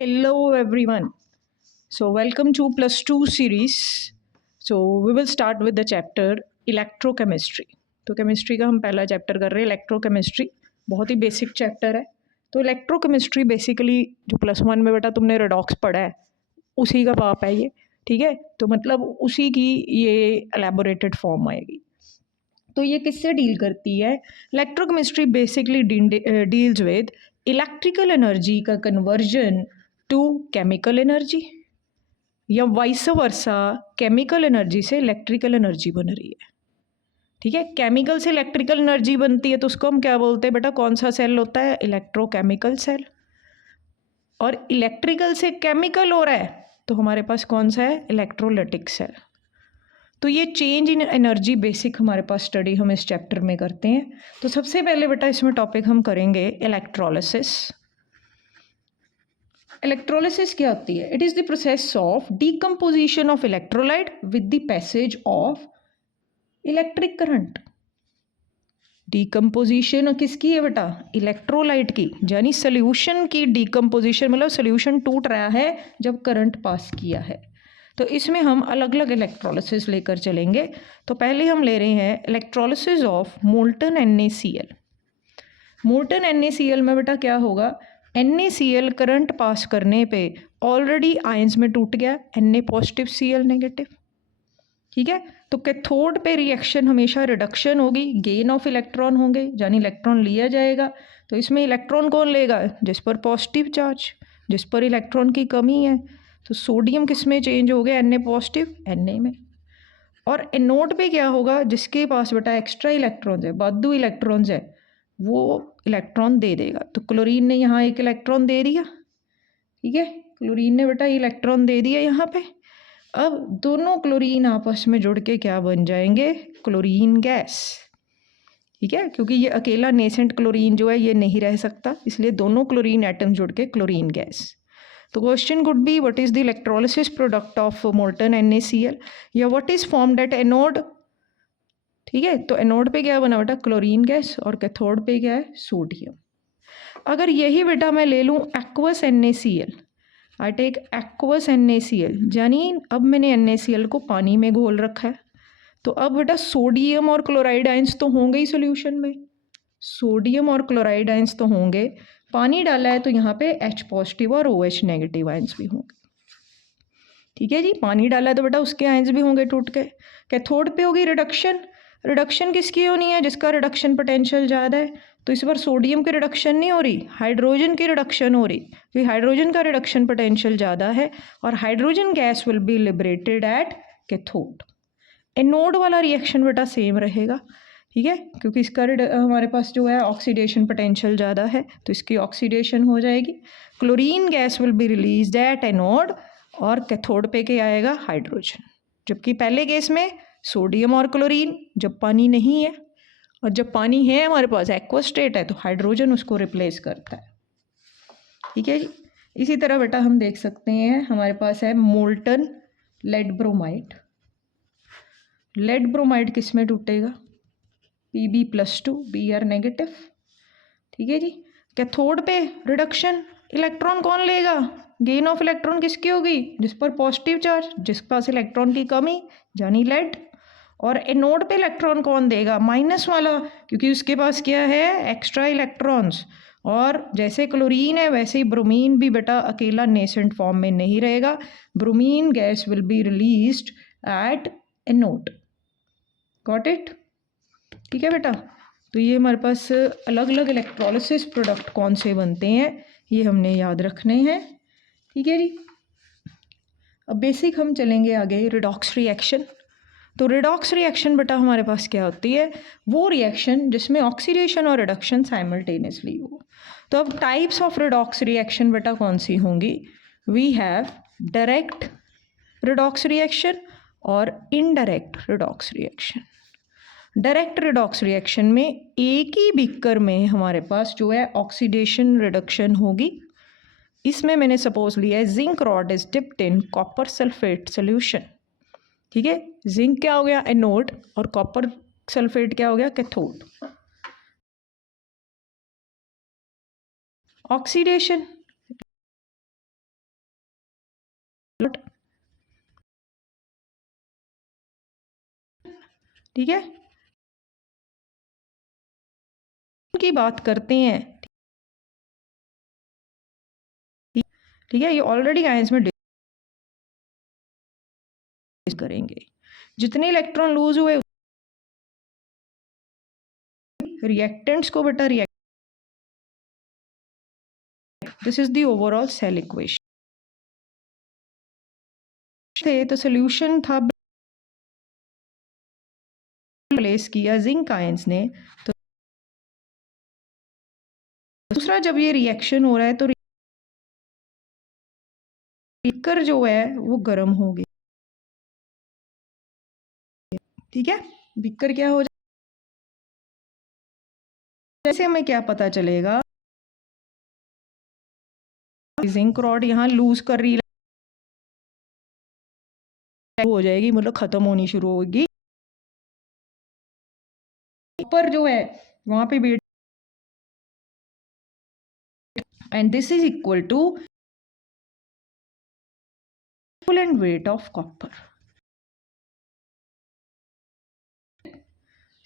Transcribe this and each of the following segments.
Hello everyone. So welcome to plus 2 series. So we will start with the chapter electrochemistry. तो chemistry का हम पहला chapter कर रहे हैं इलेक्ट्रोकेमिस्ट्री। बहुत ही बेसिक चैप्टर है। तो इलेक्ट्रोकेमिस्ट्री बेसिकली जो प्लस वन में बेटा तुमने रेडॉक्स पढ़ा है उसी का पाप है ये, ठीक है। तो मतलब उसी की ये एलेबोरेटेड फॉर्म आएगी। तो ये किससे डील करती है? Electrochemistry basically deals with electrical energy का कन्वर्जन टू केमिकल एनर्जी, या वाइस वर्सा केमिकल एनर्जी से इलेक्ट्रिकल एनर्जी बन रही है, ठीक है। केमिकल से इलेक्ट्रिकल एनर्जी बनती है तो उसको हम क्या बोलते हैं बेटा? कौन सा सेल होता है? Electrochemical cell. और इलेक्ट्रिकल से केमिकल हो रहा है तो हमारे पास कौन सा है? Electrolytic cell. तो ये चेंज इन एनर्जी बेसिक हमारे पास स्टडी हम इस चैप्टर में करते हैं। तो सबसे पहले बेटा इसमें टॉपिक हम करेंगे इलेक्ट्रोलिसिस। इलेक्ट्रोलिसिस क्या होती है? It is the process of decomposition of electrolyte with the passage of electric current. Decomposition किसकी है बेटा? इलेक्ट्रोलाइट की, यानी सोल्यूशन की डीकम्पोजिशन, मतलब सोल्यूशन टूट रहा है जब करंट पास किया है। तो इसमें हम अलग अलग इलेक्ट्रोलिसिस लेकर चलेंगे। तो पहले हम ले रहे हैं electrolysis of molten NaCl। Molten NaCl में बेटा क्या होगा? NaCl करंट पास करने पे ऑलरेडी आयंस में टूट गया, Na पॉजिटिव Cl नेगेटिव, ठीक है। तो कैथोड पे रिएक्शन हमेशा रिडक्शन होगी, गेन ऑफ इलेक्ट्रॉन होंगे, यानी इलेक्ट्रॉन लिया जाएगा। तो इसमें इलेक्ट्रॉन कौन लेगा? जिस पर पॉजिटिव चार्ज, जिस पर इलेक्ट्रॉन की कमी है। तो सोडियम किस में चेंज हो गया? Na पॉजिटिव Na में। और एनोड पे क्या होगा? जिसके पास बेटा एक्स्ट्रा इलेक्ट्रॉन्स है, वाधु इलेक्ट्रॉन्स है, वो इलेक्ट्रॉन दे देगा। तो क्लोरीन ने यहाँ एक इलेक्ट्रॉन दे दिया, ठीक है। क्लोरीन ने बेटा इलेक्ट्रॉन दे दिया यहाँ पे। अब दोनों क्लोरीन आपस में जुड़ के क्या बन जाएंगे? क्लोरीन गैस, ठीक है। क्योंकि ये अकेला नेसेंट क्लोरीन जो है ये नहीं रह सकता, इसलिए दोनों क्लोरीन एटम जुड़ के क्लोरीन गैस। तो question could be what is the electrolysis product of molten NaCl, या what is formed at anode, ठीक है। तो एनोड पे क्या बना बेटा? क्लोरीन गैस, और कैथोड पे क्या है? सोडियम। अगर यही बेटा मैं ले लूँ aqueous NaCl, I take aqueous NaCl, यानी अब मैंने NaCl को पानी में घोल रखा है। तो अब बेटा सोडियम और क्लोराइड आयंस तो होंगे ही सोल्यूशन में, सोडियम और क्लोराइड आयंस तो होंगे। पानी डाला है तो यहाँ पे H पॉजिटिव और OH नेगेटिव आयंस भी होंगे, ठीक है जी। पानी डाला है तो बेटा उसके आयंस भी होंगे टूट के। कैथोड पे होगी रिडक्शन। रिडक्शन किसकी होनी है? जिसका रिडक्शन पोटेंशियल ज़्यादा है। तो इस बार सोडियम की रिडक्शन नहीं हो रही, हाइड्रोजन की रिडक्शन हो रही, क्योंकि हाइड्रोजन का रिडक्शन पोटेंशियल ज़्यादा है, और hydrogen gas will be liberated at cathode. Anode वाला रिएक्शन बेटा सेम रहेगा, ठीक है, क्योंकि इसका हमारे पास जो है ऑक्सीडेशन पोटेंशियल ज़्यादा है, तो इसकी ऑक्सीडेशन हो जाएगी। Chlorine gas will be released at anode, और कैथोड पे क्या आएगा? हाइड्रोजन। जबकि पहले केस में सोडियम और क्लोरीन, जब पानी नहीं है, और जब पानी है हमारे पास एक्वस स्टेट है, तो हाइड्रोजन उसको रिप्लेस करता है, ठीक है जी। इसी तरह बेटा हम देख सकते हैं हमारे पास है molten lead bromide. Lead bromide किस में टूटेगा? Pb+2 Br नेगेटिव, ठीक है जी। कैथोड पे रिडक्शन, इलेक्ट्रॉन कौन लेगा? गेन ऑफ इलेक्ट्रॉन किसकी होगी? जिस पर पॉजिटिव चार्ज, जिसके पास इलेक्ट्रॉन की कमी, यानी लेड। और एनोड पे इलेक्ट्रॉन कौन देगा? माइनस वाला, क्योंकि उसके पास क्या है? Extra electrons. और जैसे क्लोरीन है वैसे ही ब्रोमीन भी बेटा अकेला नेसेंट फॉर्म में नहीं रहेगा, bromine gas will be released at anode. Got it? ठीक है बेटा। तो ये हमारे पास अलग अलग इलेक्ट्रोलिसिस प्रोडक्ट कौन से बनते हैं ये हमने याद रखने हैं, ठीक है जी। अब बेसिक हम चलेंगे आगे रिडॉक्स रिएक्शन। तो रिडॉक्स रिएक्शन बेटा हमारे पास क्या होती है? वो रिएक्शन जिसमें ऑक्सीडेशन और रिडक्शन साइमल्टेनियसली हो। तो अब टाइप्स ऑफ रिडॉक्स रिएक्शन बेटा कौन सी होंगी? We have direct redox reaction और indirect redox reaction. Direct redox reaction में एक ही बीकर में हमारे पास जो है ऑक्सीडेशन रिडक्शन होगी। इसमें मैंने सपोज लिया है zinc rod is dipped in copper sulphate solution, ठीक है। जिंक क्या हो गया? एनोड, और कॉपर सल्फेट क्या हो गया? कैथोड। ऑक्सीडेशन ठीक है, की बात करते हैं, ठीक है, ये ऑलरेडी आयंस में डिस्कस करेंगे। जितने इलेक्ट्रॉन लूज हुए रिएक्टेंट्स को बेटा react, this is the overall cell equation थे। तो सोल्यूशन था प्लेस किया जिंक आयंस ने। तो दूसरा, जब ये रिएक्शन हो रहा है तो बीकर जो है वो गर्म हो गया, ठीक है, बीकर क्या हो जाए, जैसे हमें क्या पता चलेगा, जिंक रॉड यहाँ लूज कर रही हो जाएगी, मतलब खत्म होनी शुरू होगी, ऊपर जो है वहां पे weight, and this is equal to equivalent weight of copper.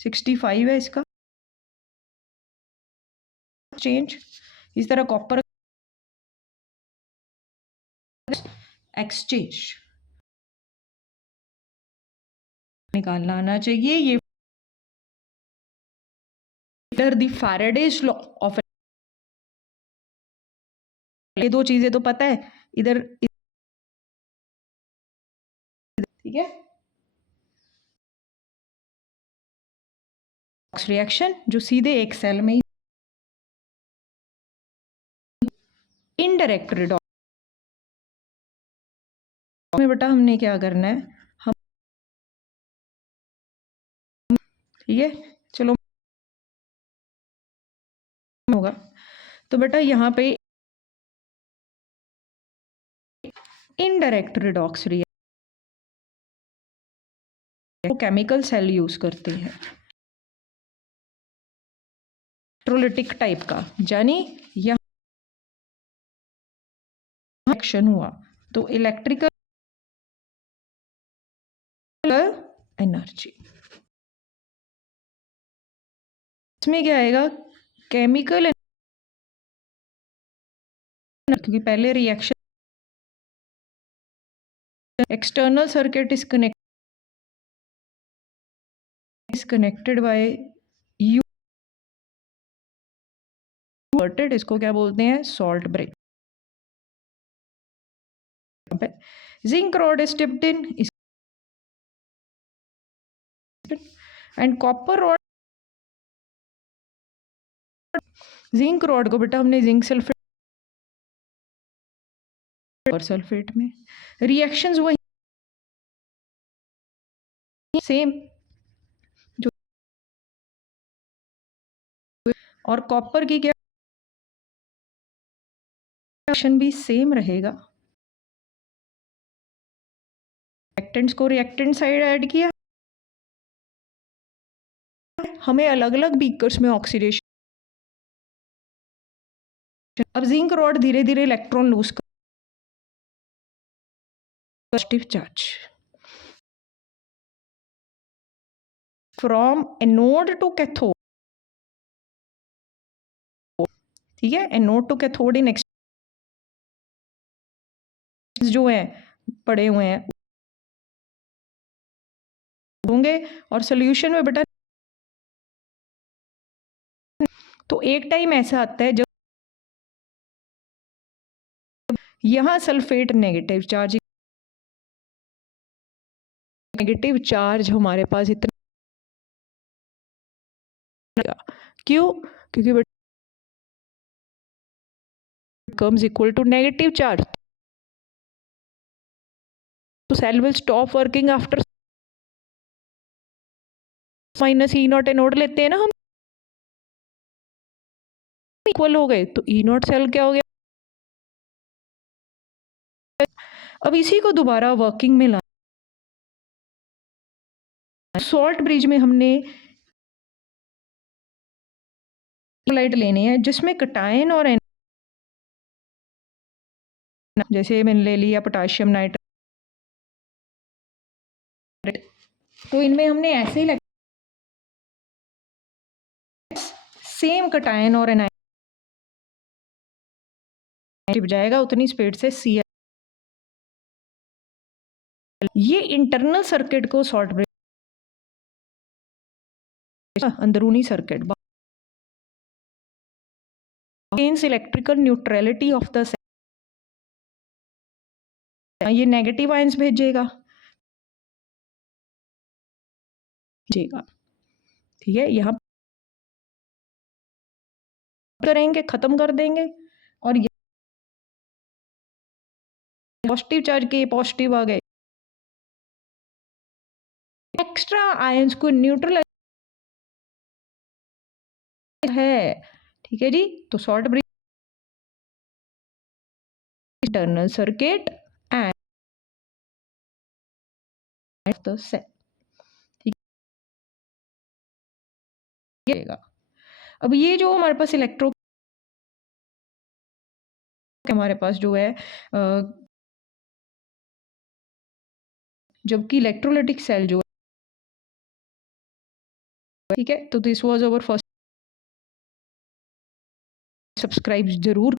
65 है इसका चेंज। इस तरह कॉपर एक्सचेंज निकालना आना चाहिए। ये द फैराडेज लॉ ऑफ, ये दो चीजें तो पता है इधर, ठीक है, रिएक्शन जो सीधे एक सेल में इनडायरेक्ट रिडॉक्स में बेटा हमने क्या करना है, हम, ठीक है, चलो होगा। तो बेटा यहाँ पे indirect redox reaction chemical cell use करते हैं इलेक्ट्रोलिटिक टाइप का, यानी यहाँ एक्शन हुआ तो इलेक्ट्रिकल एनर्जी, इसमें क्या आएगा, केमिकल, क्योंकि पहले reaction external circuit is connected by you, इसको क्या बोलते हैं, salt break. Zinc rod is dipped in and copper rod, zinc rod को बेटा हमने जिंक सल्फेट और सल्फेट में रिएक्शंस वही सेम जो, और कॉपर की क्या रिएक्शन भी सेम रहेगा, रिएक्टेंट्स को रिएक्टेंट साइड ऐड किया, हमें अलग अलग बीकर्स में ऑक्सीडेशन, अब जिंक रॉड धीरे धीरे इलेक्ट्रॉन लूज कर positive charge from anode to cathode, ठीक है, एनोड टू कैथोड इन जो है पड़े हुए हैं होंगे, और सोल्यूशन में बेटा तो एक टाइम ऐसा आता है जब यहाँ सल्फेट नेगेटिव चार्ज हमारे पास इतना, क्यों, क्योंकि बेटा becomes equal to negative charge, तो cell will stop working after minus e not anode लेते हैं ना हम, इक्वल हो गए तो ई नॉट सेल क्या हो गया, अब इसी को दोबारा वर्किंग में ला, सॉल्ट ब्रिज में हमने लाइट लेने हैं जिसमें कटायन और जैसे मैंने ले लिया पोटाशियम नाइट्रेट, तो इनमें हमने ऐसे ही सेम कटायन और एनायन चिप जाएगा उतनी स्पीड से Cl। ये इंटरनल सर्किट को शॉर्ट ब्रेक, अंदरूनी circuit electrical neutrality of the, ये नेगेटिव आयंस भेजेगा, ठीक है, यहाँ करेंगे, खत्म कर देंगे, और पॉजिटिव चार्ज के पॉजिटिव आ गए, एक्स्ट्रा आयंस को न्यूट्रलाइज है, ठीक है जी। तो short break internal circuit and the cell, ठीक है। अब ये जो हमारे पास इलेक्ट्रो, हमारे पास जो है जबकि इलेक्ट्रोलाइटिक सेल जो है, ठीक है। तो this was our first, subscribe जरूर